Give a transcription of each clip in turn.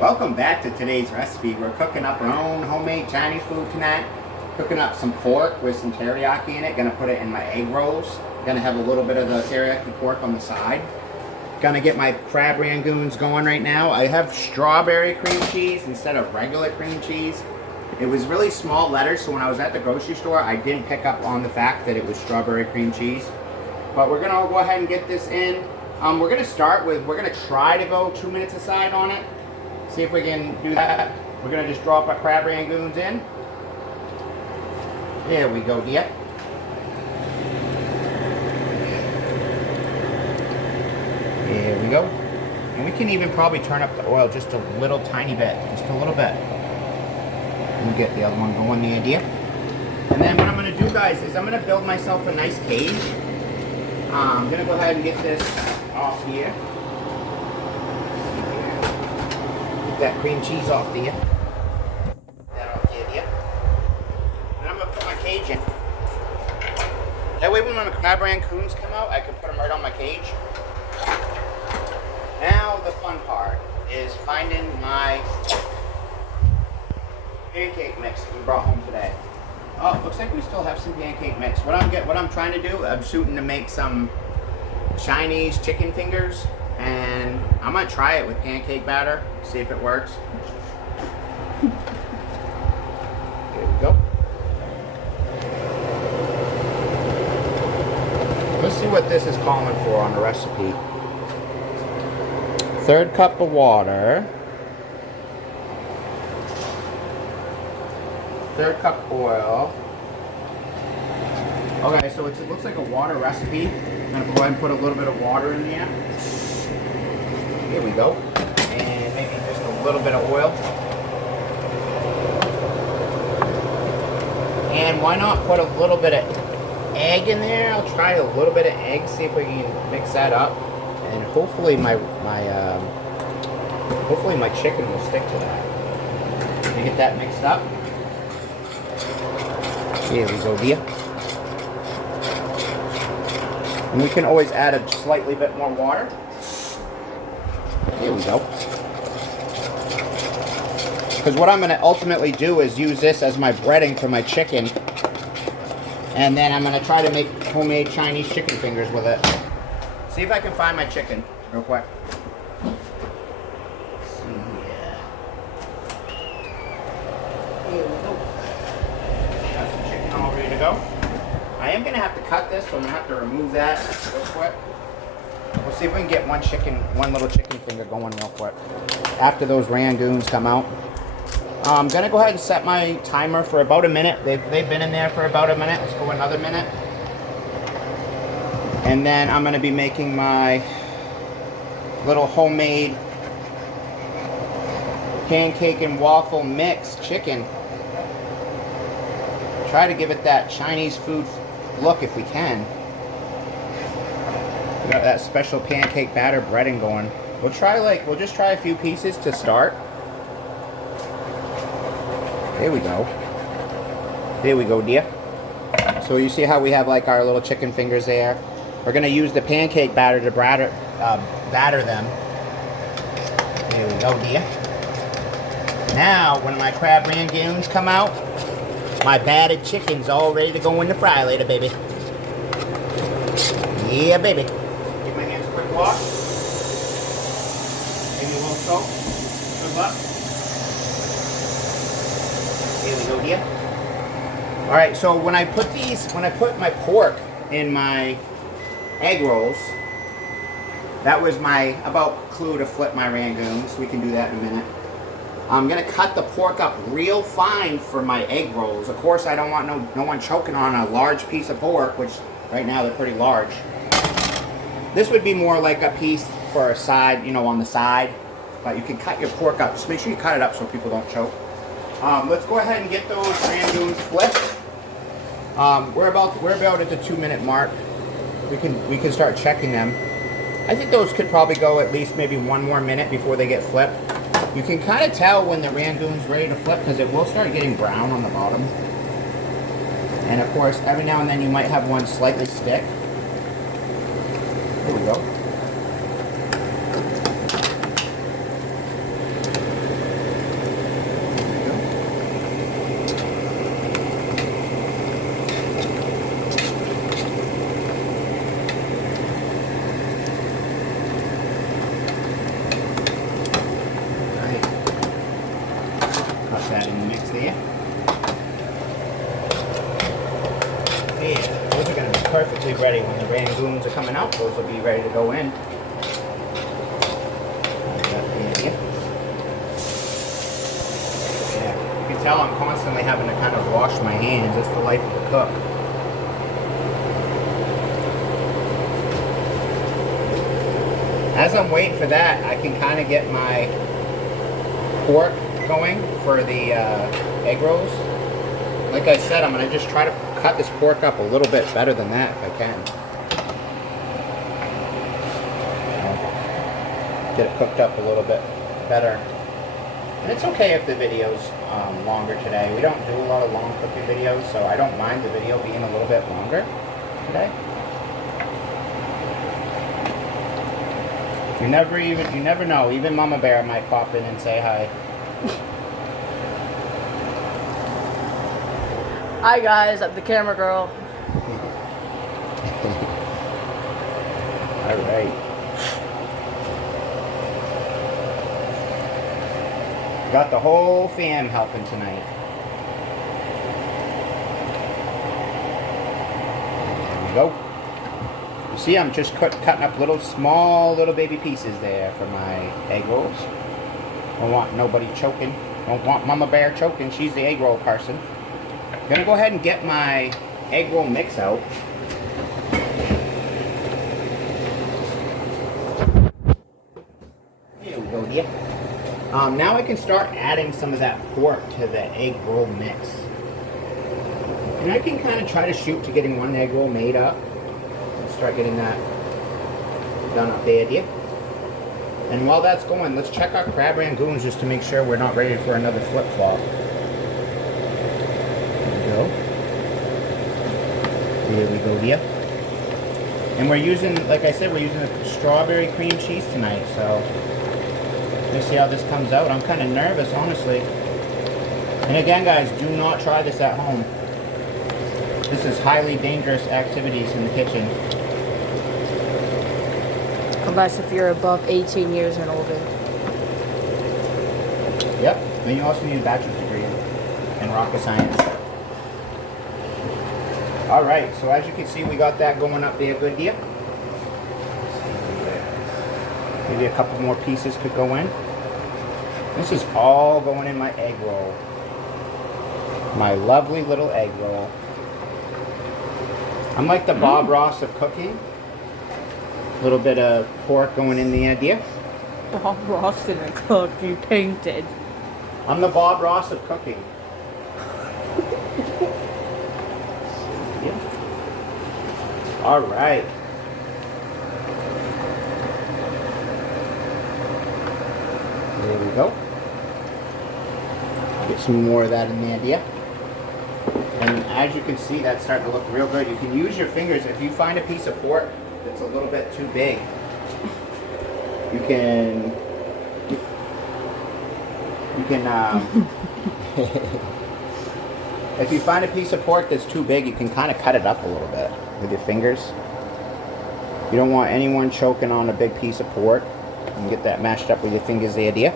Welcome back to today's recipe. We're cooking up our own homemade Chinese food tonight. Cooking up some pork with some teriyaki in it. Gonna put it in my egg rolls. Gonna have a little bit of the teriyaki pork on the side. Gonna get my crab rangoons going right now. I have strawberry cream cheese instead of regular cream cheese. It was really small letters, so when I was at the grocery store, I didn't pick up on the fact that it was strawberry cream cheese. But we're gonna go ahead and get this in. We're gonna try to go 2 minutes aside on it. See if we can do that. We're gonna just drop our crab rangoons in. There we go, dear. There we go. And we can even probably turn up the oil just a little tiny bit, just a little bit. And get the other one going there, dear. And then what I'm gonna do, guys, is I'm gonna build myself a nice cage. I'm gonna go ahead and get this off here. Get that cream cheese off there. That off there, dear. And I'm gonna put my cage in. That way when my crab rangoons come out, I can put them right on my cage. Now the fun part is finding my pancake mix that we brought home today. Oh, looks like we still have some pancake mix. What I'm trying to do, I'm shooting to make some Chinese chicken fingers, and I'm gonna try it with pancake batter, see if it works. There we go. Let's see what this is calling for on the recipe. 1/3 cup of water. 1/3 cup oil. Okay, so it looks like a water recipe. I'm gonna go ahead and put a little bit of water in there. Here we go. And maybe just a little bit of oil. And why not put a little bit of egg in there? I'll try a little bit of egg, see if we can mix that up. And hopefully hopefully my chicken will stick to that. Can you get that mixed up? Here we go, dear. And we can always add a slightly bit more water. Here we go. Because what I'm going to ultimately do is use this as my breading for my chicken. And then I'm going to try to make homemade Chinese chicken fingers with it. See if I can find my chicken real quick. Let's see here. Here we go. Got some chicken all ready to go. I am going to have to cut this, so I'm going to have to remove that real quick. We'll see if we can get one little chicken finger going real quick after those rangoons come out. I'm going to go ahead and set my timer for about a minute. They've been in there for about a minute. Let's go another minute. And then I'm going to be making my little homemade pancake and waffle mix chicken. Try to give it that Chinese food look if we can. We got that special pancake batter breading going. We'll just try a few pieces to start. There we go. There we go, dear. So you see how we have like our little chicken fingers there. We're gonna use the pancake batter to batter them. There we go, dear. Now, when my crab rangoons come out, my battered chicken's all ready to go in the fry later, baby. Yeah, baby. Give my hands a quick wash. Maybe a little soap. Good luck. Here we go, dear. All right, so when I put my pork in my egg rolls, that was my about clue to flip my rangoons. We can do that in a minute. I'm gonna cut the pork up real fine for my egg rolls. Of course, I don't want no one choking on a large piece of pork, which right now they're pretty large. This would be more like a piece for a side, on the side. But you can cut your pork up. Just make sure you cut it up so people don't choke. Let's go ahead and get those rangoons flipped. We're about at the 2 minute mark. We can start checking them. I think those could probably go at least maybe 1 more minute before they get flipped. You can kind of tell when the rangoon's ready to flip because it will start getting brown on the bottom. And of course, every now and then you might have one slightly stick. There we go. there. Yeah, those are going to be perfectly ready when the rangoons are coming out. Those will be ready to go in. Yeah, you can tell I'm constantly having to kind of wash my hands. It's the life of the cook. As I'm waiting for that, I can kind of get my pork going for the egg rolls. Like I said, I'm going to just try to cut this pork up a little bit better than that if I can. Get it cooked up a little bit better. And it's okay if the video's longer today. We don't do a lot of long cooking videos, so I don't mind the video being a little bit longer today. You never know. Even Mama Bear might pop in and say hi. Hi guys, I'm the camera girl. All right. Got the whole fam helping tonight. There we go. You see, I'm just cutting up small little baby pieces there for my egg rolls. Don't want nobody choking. Don't want Mama Bear choking. She's the egg roll person. I'm gonna go ahead and get my egg roll mix out. There we go, dear. Now I can start adding some of that pork to the egg roll mix. And I can kind of try to shoot to getting one egg roll made up. Let's start getting that done up there, dear. And while that's going, let's check our crab rangoons just to make sure we're not ready for another flip-flop. There we go, dear. And we're using, like I said, we're using a strawberry cream cheese tonight, so let's see how this comes out. I'm kind of nervous, honestly. And again, guys, do not try this at home. This is highly dangerous activities in the kitchen. Unless if you're above 18 years and older. Yep, and you also need a bachelor's degree in rocket science. Alright, so as you can see, we got that going up there, good deal. Maybe a couple more pieces could go in. This is all going in my egg roll. My lovely little egg roll. I'm like the Bob Ross of cooking. A little bit of pork going in the idea. Bob Ross didn't cook, you painted. I'm the Bob Ross of cooking. All right. There we go. Get some more of that in the idea. And as you can see, that's starting to look real good. You can use your fingers. If you find a piece of pork that's a little bit too big, you can if you find a piece of pork that's too big, you can kind of cut it up a little bit with your fingers. You don't want anyone choking on a big piece of pork. You can get that mashed up with your fingers, the idea.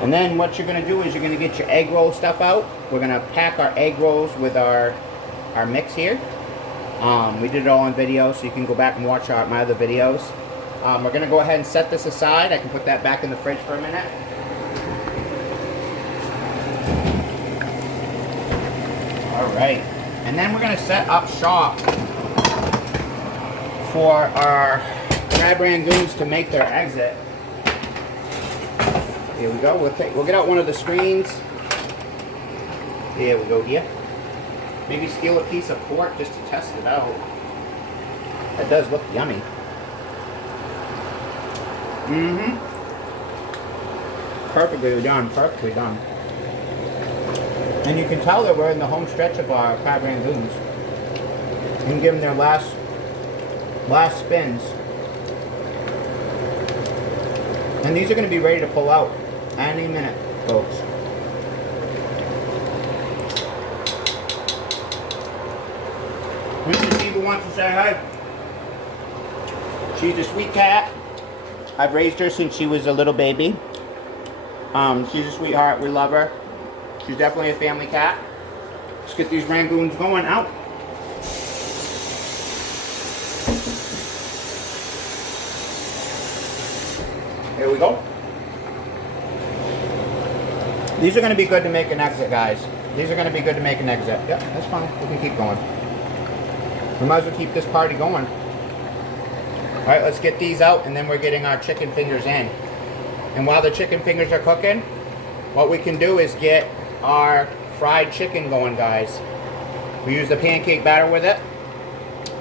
And then what you're going to do is you're going to get your egg roll stuff out. We're going to pack our egg rolls with our mix here. We did it all on video, so you can go back and watch my other videos. We're going to go ahead and set this aside. I can put that back in the fridge for a minute. Alright, and then we're going to set up shop for our crab rangoons to make their exit. Here we go. We'll get out one of the screens. There we go, dear. Maybe steal a piece of pork just to test it out. That does look yummy. Perfectly done, perfectly done. And you can tell that we're in the home stretch of our crab rangoons. You can give them their last spins. And these are going to be ready to pull out any minute, folks. Mrs. Eva wants to say hi. She's a sweet cat. I've raised her since she was a little baby. She's a sweetheart. We love her. She's definitely a family cat. Let's get these Rangoons going out. Here we go. These are going to be good to make an exit, guys. These are going to be good to make an exit. Yep, that's fine. We can keep going. We might as well keep this party going. All right, let's get these out, and then we're getting our chicken fingers in. And while the chicken fingers are cooking, what we can do is get our fried chicken going, guys. We use the pancake batter with it.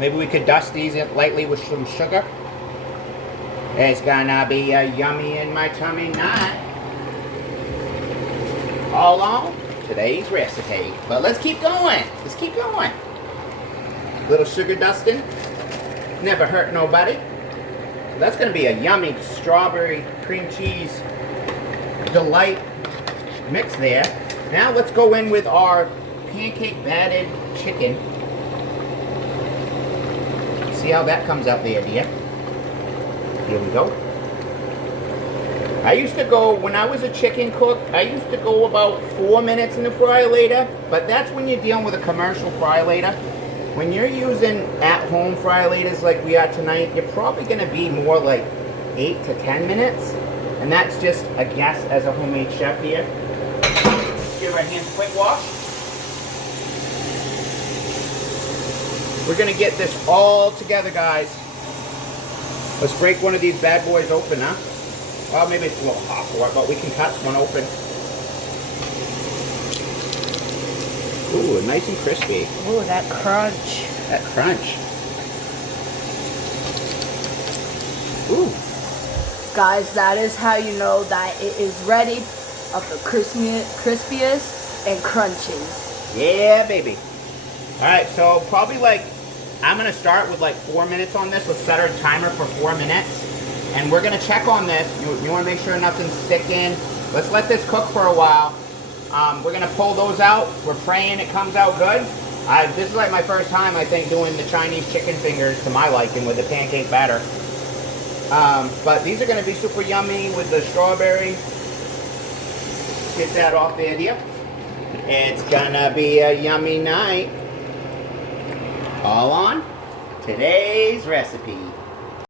Maybe we could dust these in lightly with some sugar. It's gonna be a yummy in my tummy night. All on today's recipe. But let's keep going. Let's keep going. Little sugar dusting. Never hurt nobody. So that's gonna be a yummy strawberry cream cheese delight mix there. Now let's go in with our pancake battered chicken. See how that comes out there, dear. Here we go. I used to go, when I was a chicken cook, I used to go about 4 minutes in the fryer later, but that's when you're dealing with a commercial fryer later. When you're using at-home fryer laters like we are tonight, you're probably going to be more like 8 to 10 minutes, and that's just a guess as a homemade chef here. Give our hands a quick wash. We're going to get this all together, guys. Let's break one of these bad boys open, huh? Well, maybe it's a little hot for it, but we can cut one open. Ooh, nice and crispy. Ooh, that crunch. That crunch. Ooh. Guys, that is how you know that it is ready of the crispiest and crunchies. Yeah, baby. Alright, so probably like, I'm going to start with like 4 minutes on this. Let's set our timer for 4 minutes. And we're going to check on this. You want to make sure nothing's sticking. Let's let this cook for a while. We're going to pull those out. We're praying it comes out good. This is like my first time, I think, doing the Chinese chicken fingers to my liking with the pancake batter. But these are going to be super yummy with the strawberry. Get that off there, dear. It's going to be a yummy night. All on today's recipe.